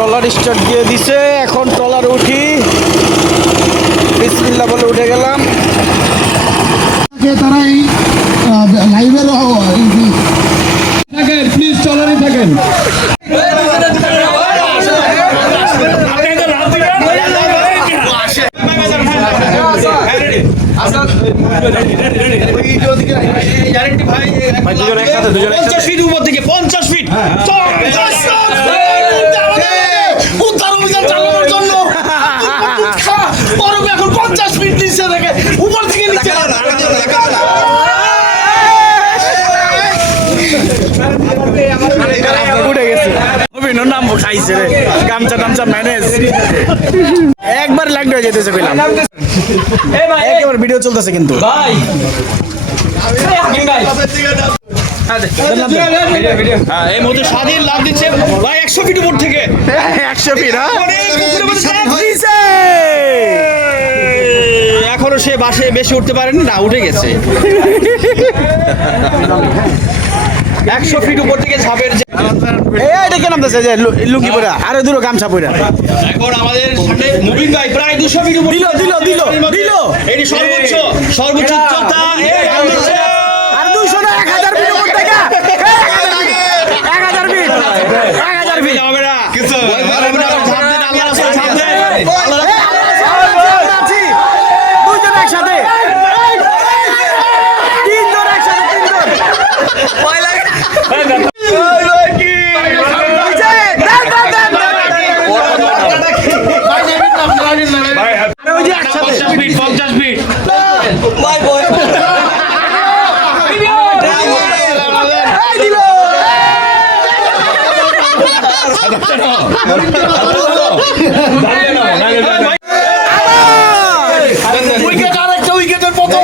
Trawler start দিয়ে দিছে, এখন ট্রলার উঠি, বিসমিল্লাহ বলে উঠে গেলাম। তারা এই লাইভের থাকেন, প্লিজ ট্রলারে থাকেন। উদ্ধার অভিযান চালানোর জন্য এখন 50 ফিট নিচে থেকে উপর থেকে নিচে উঠে গেছে। অভিনব নাম খাইছে রে, গামছা টামছা ম্যানেজ একবার লাইক হয়ে যেতেছে কইলাম। একবার ভিডিও চলতেছে কিন্তু ভাই এই মধ্যে স্বাধীন লাভ দিচ্ছে ভাই 100 ফিট উপর থেকে 100 ফিট। এখনো সে বাসে বেশি উঠতে পারেনি, না উঠে গেছে 100 ফিট উপর থেকে ঝাঁপের এটা কেন নামতেছে যে লুঙ্গি পরা আরে দূর গামছা পরা। এখন আমাদের সামনে মুভিং গাই প্রায় 200 ফিট উপর দিল এটি সর্বোচ্চ উচ্চতা। আর 200 না 1000 ফিট উপর থেকে 1000 ফিট 1000 ফিট হবে না কিছু ঝাঁপ দেন, আল্লাহ রাসূল ঝাঁপ দেন। দুইজন একসাথে, তিনজন একসাথে, তিনজন ভয় লাগে। উইকেট আরেকটা উইকেটের মতো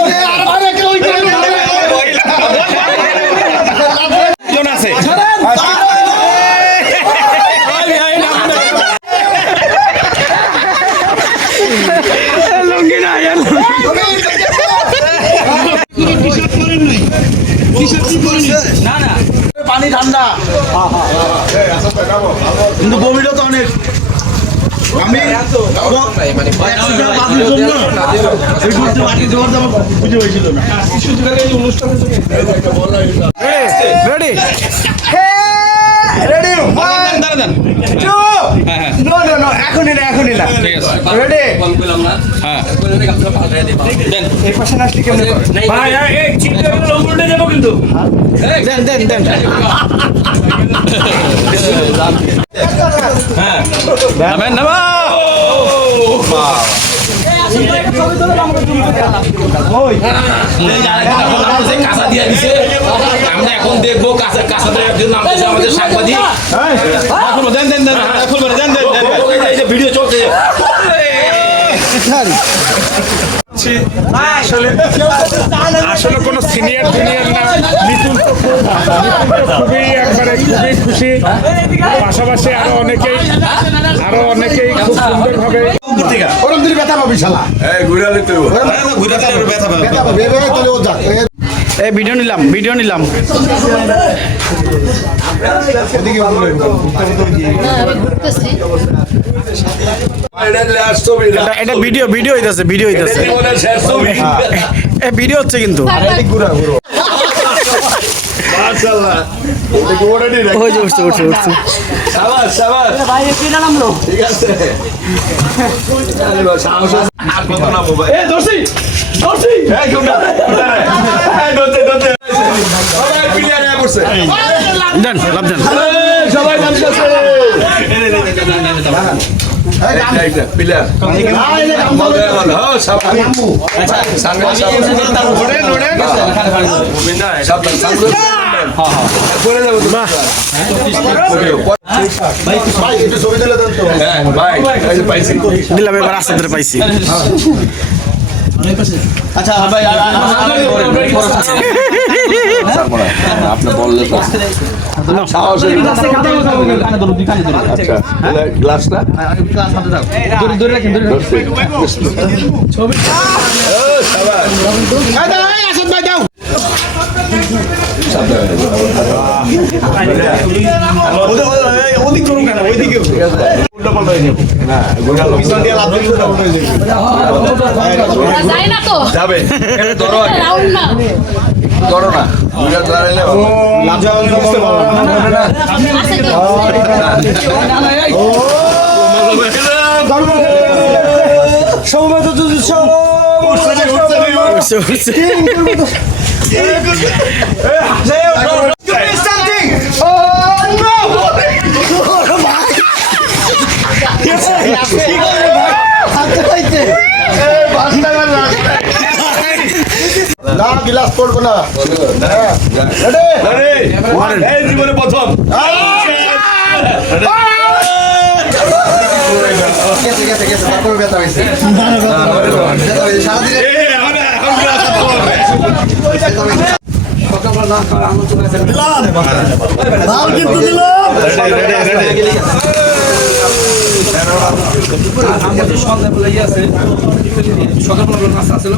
আরেকটা উইকেট জন আছে লুঙ্গি না পানি ঠান্ডা কিন্তু বমিটা তো অনেক। আমি রেডি এখনই না রেডি। এই পাশে আসলে কেমন ভাই যাবো কিন্তু দেন আমরা এখন দেখবো আমাদের সাংবাদিক ভিডিও চলছে। আসলে কোনো সিনিয়র জুনিয়র না, মিতুল তো খুবই একবারে খুবই খুশি। পাশাপাশি আরো অনেকেই খুব সুন্দরভাবে ওরম দিলে ব্যথা পাবি শালা। ব্যথা পাবি এভাবে তাহলে ও যাক। এই ভিডিও নিলাম এটা ভিডিও হইতাছে এই ভিডিও হচ্ছে কিন্তু উঠছে দেন লাভ দেন দিলাম এবার আস্তে পাইছি। আচ্ছা ভাই আপনি বললে গ্লাসটা ওদিক করুন কেন ওইদিকে যায় না তো যাবে রাউন্ড না ধরো না দুইটা দাঁড়াইলে আছে না গিলাস পড়বো না এই জীবনে প্রথম সকালবেলা কাজ আছে